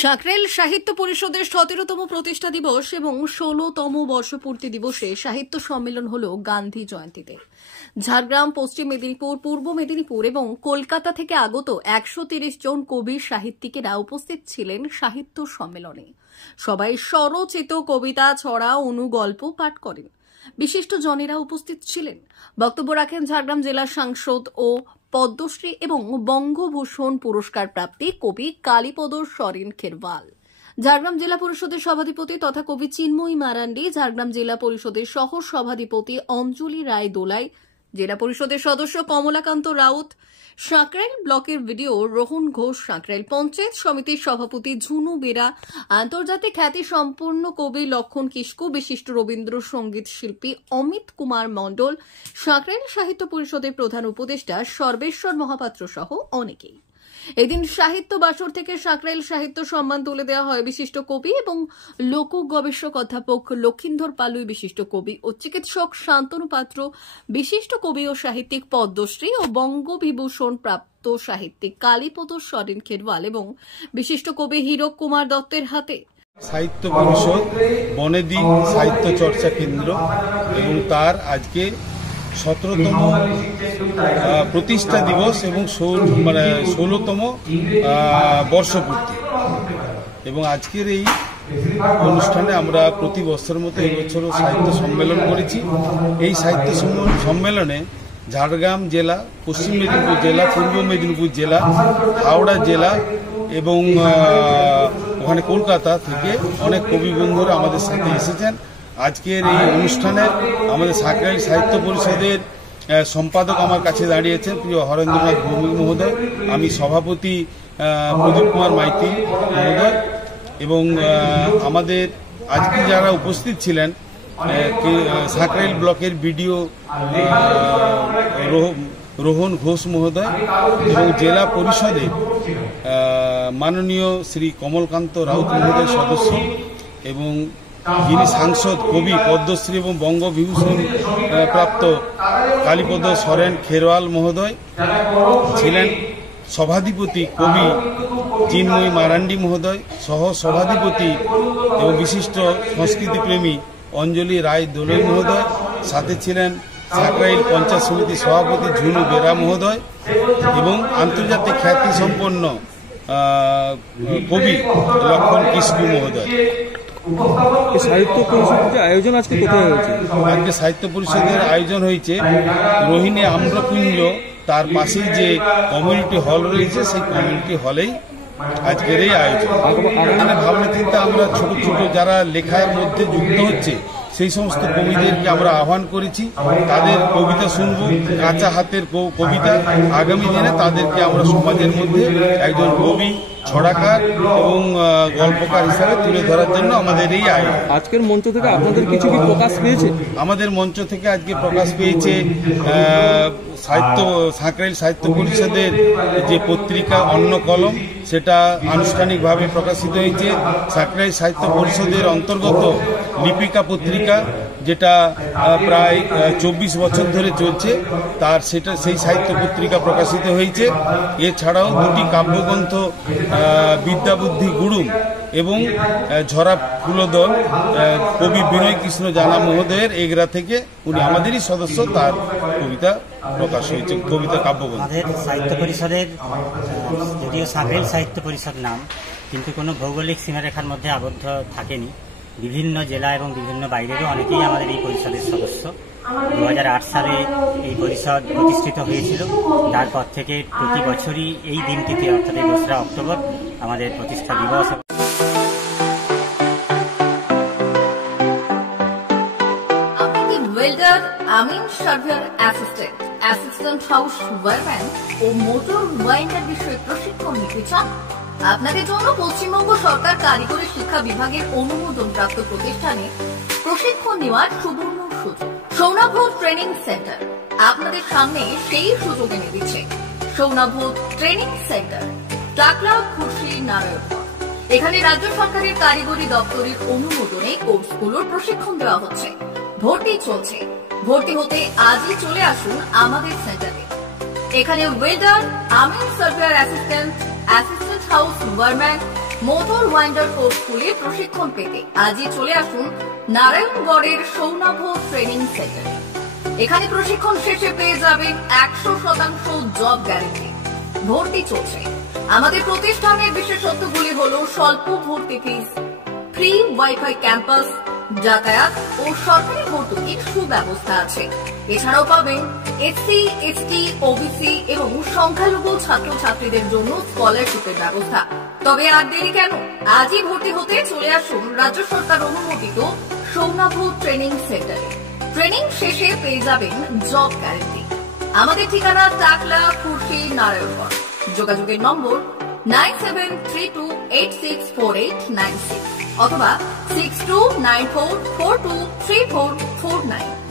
সাকরেইল সাহিত্য পরিষদের 17তম প্রতিষ্ঠা দিবস এবং 16তম বর্ষপূর্তি দিবসে সাহিত্য সম্মেলন হল গান্ধী জয়ন্তীতে। ঝাড়গ্রাম, পশ্চিম মেদিনীপুর, পূর্ব মেদিনীপুর এবং কলকাতা থেকে আগত 130 জন কবি সাহিত্যিকেরা উপস্থিত ছিলেন সাহিত্য সম্মেলনে। সবাই স্বরচিত কবিতা, ছড়া, অনুগল্প পাঠ করেন। বিশিষ্ট জনেরা উপস্থিত ছিলেন। বক্তব্য রাখেন ঝাড়গ্রাম জেলা সাংসদ ও পদ্মশ্রী এবং বঙ্গভূষণ পুরস্কার প্রাপ্তি কবি কালীপদ সরেন খেরওয়াল, ঝাড়গ্রাম জেলা পরিষদের সভাধিপতি তথা কবি চিন্ময়ী মারান্ডি, ঝাড়গ্রাম জেলা পরিষদের সহ সভাধিপতি অঞ্জলি রায় দোলাই, জেলা পরিষদের সদস্য কমলাকান্ত রাউত, সাকরেইল ব্লকের ভিডিও রোহন ঘোষ, সাকরেইল পঞ্চায়েত সমিতির সভাপতি ঝুনু বেরা, আন্তর্জাতিক খ্যাতি সম্পন্ন কবি লক্ষণ কিস্কু, বিশিষ্ট রবীন্দ্রসঙ্গীত শিল্পী অমিত কুমার মণ্ডল, সাকরেইল সাহিত্য পরিষদের প্রধান উপদেষ্টা সর্বেশ্বর মহাপাত্র সহ অনেকেই। এদিন সাহিত্য বাসর থেকে সাকরেইল সাহিত্য সম্মান তুলে দেওয়া হয় বিশিষ্ট কবি এবং লোক গবেষক অধ্যাপক লক্ষিন্দর পালুই, বিশিষ্ট কবি ও চিকিৎসক শান্তনু পাত্র, বিশিষ্ট কবি ও সাহিত্যিক পদ্মশ্রী ও বঙ্গবিভূষণ প্রাপ্ত সাহিত্যিক কালীপদ সরেন খেরওয়াল এবং বিশিষ্ট কবি হীরক কুমার দত্তের হাতে। সাহিত্য পরিষদ বনেদি সাহিত্য চর্চা কেন্দ্র এবং তার আজকে 17তম প্রতিষ্ঠা দিবস এবং 16তম বর্ষপূর্তি এবং আজকের এই অনুষ্ঠানে আমরা প্রতি বছরের মতো এই বছরও সাহিত্য সম্মেলন করেছি। এই সাহিত্য সম্মেলনে ঝাড়গ্রাম জেলা, পশ্চিম মেদিনীপুর জেলা, পূর্ব মেদিনীপুর জেলা, হাওড়া জেলা এবং ওখানে কলকাতা থেকে অনেক কবি বন্ধুরা আমাদের সাথে এসেছেন। আজকের এই অনুষ্ঠানে আমাদের সাকরেইল সাহিত্য পরিষদের সম্পাদক আমার কাছে দাঁড়িয়েছেন প্রিয় হরেন্দ্রনাথ ভৌমিক মহোদয়, আমি সভাপতি প্রদীপ কুমার মাইতি মহোদয় এবং আমাদের আজকে যারা উপস্থিত ছিলেন সাকরেইল ব্লকের বিডিও রোহন ঘোষ মহোদয় এবং জেলা পরিষদের মাননীয় শ্রী কমলকান্ত রাউত মহোদয় সদস্য এবং যিনি সাংসদ কবি পদ্মশ্রী এবং বঙ্গবিভূষণ প্রাপ্ত কালীপদ সরেন খেরওয়াল মহোদয় ছিলেন, সভাধিপতি কবি চিন্ময়ী মারান্ডি মহোদয়, সহ সভাধিপতি এবং বিশিষ্ট সংস্কৃতিপ্রেমী অঞ্জলি রায় দোলাই মহোদয়, সাথে ছিলেন সাকরেইল পঞ্চায়েত সমিতির সভাপতি ঝুনু বেরা মহোদয় এবং আন্তর্জাতিক খ্যাতি সম্পন্ন কবি লক্ষণ কিস্কু মহোদয়। সাহিত্য পরিষদের আয়োজন আজকে কোথায় হয়েছে? আজকে সাহিত্য পরিষদের আয়োজন হয়েছে রোহিণী আম্রকুঞ্জ, তার পাশেই যে কমিউনিটি হল রয়েছে সেই কমিউনিটি হলেই আজকের এই আয়োজন। এখানে ভাবনা চিন্তা আমরা ছোট ছোট যারা লেখার মধ্যে যুক্ত হচ্ছে সেই সমস্ত কবিদেরকে আমরা আহ্বান করেছি, তাদের কবিতা শুনব, কাঁচা হাতের কবিতা। আগামী দিনে তাদেরকে আমরা সমাজের মধ্যে একজন কবি, ছড়াকার এবং গল্পকার হিসাবে তুলে ধরার জন্য আমাদের এই আয়োজন। আজকের মঞ্চ থেকে আপনাদের কিছু কি প্রকাশ পেয়েছে? আমাদের মঞ্চ থেকে আজকে প্রকাশ পেয়েছে সাকরেইল সাহিত্য পরিষদের যে পত্রিকা অন্য কলম, সেটা আনুষ্ঠানিকভাবে প্রকাশিত হয়েছে। সাকরেইল সাহিত্য পরিষদের অন্তর্গত লিপিকা পত্রিকা, যেটা প্রায় 24 বছর ধরে চলছে, সেই সাহিত্য পত্রিকা প্রকাশিত হয়েছে। এছাড়াও দুটি কাব্যগ্রন্থ বিদ্যাবুদ্ধি গুরুম এবং ঝরা ফুলদল কবি বিনয় কৃষ্ণ জানা মহোদয়ের এগরা থেকে, উনি আমাদেরই সদস্য, তার কবিতা প্রকাশ হয়েছে, কবিতা কাব্যগ্রন্থ। আমাদের সাহিত্য পরিষদের যদিও সাকরেইল সাহিত্য পরিষদ নাম, কিন্তু কোনো ভৌগোলিক সীমারেখার মধ্যে আবদ্ধ থাকেনি। বিভিন্ন জেলা এবং বিভিন্ন বাইরেরও অনেকেই আমাদের এই পরিষদের সদস্য। 2008 সালে এই পরিষদ প্রতিষ্ঠিত হয়েছিল। তারপর থেকে প্রতি বছরই এই দিনটিতে অর্থাৎ 2 অক্টোবর আমাদের প্রতিষ্ঠা দিবস। ওয়েল্ডার, আমিন surveyor assistant, assistant house wireman ও মোটর ওয়াইন্ডার বিষয়ে প্রশিক্ষণ নিতে চান? আপনাদের জন্য পশ্চিমবঙ্গ সরকার কারিগরি শিক্ষা বিভাগের অনুমোদন প্রাপ্ত প্রতিষ্ঠানে প্রশিক্ষণ নেওয়ার সুবর্ণ সুযোগ। সৌনাভ ট্রেনিং সেন্টার আপনাদের সামনে সেই সুযোগ এনে দিচ্ছে। সৌনাভ ট্রেনিং সেন্টার, টাকলা, খুশি, নারায়ণপুর। এখানে রাজ্য সরকারের কারিগরি দপ্তরের অনুমোদনে কোর্সগুলোর প্রশিক্ষণ দেওয়া হচ্ছে। ভর্তি চলছে। ভর্তি হতে আজই চলে আসুন আমাদের সেন্টারে। এখানে ওয়েল্ডার, আমিন surveyor assistant, assistant house wireman, motor winder course স্কুলে প্রশিক্ষণ পেতে আজই চলে আসুন নারায়ণগড়ের সৌনাভ ট্রেনিং সেন্টারে। এখানে প্রশিক্ষণ শেষে পেয়ে যাবেন 100% জব গ্যারান্টি। ভর্তি চলছে। আমাদের প্রতিষ্ঠানের বিশেষত্বগুলি হলো স্বল্প ভর্তি ফিস, ফ্রি ওয়াইফাই ক্যাম্পাস, যাতায়াত ও সরকারি ভর্তুকির সুব্যবস্থা আছে। এছাড়াও পাবেন এসসি, এসটি, ওবিসি এবং সংখ্যালঘু ছাত্রছাত্রীদের জন্য স্কলারশিপের ব্যবস্থা। তবে আর দেরি কেন, আজই ভর্তি হতে চলে আসুন রাজ্য সরকার অনুমোদিত সৌনাভ ট্রেনিং সেন্টারে। ট্রেনিং শেষে পেয়ে যাবেন জব গ্যারান্টি। আমাদের ঠিকানা টাকলা, খুরশি, নারায়ণগড়। যোগাযোগের নম্বর 9732864896 অথবা 6294423449।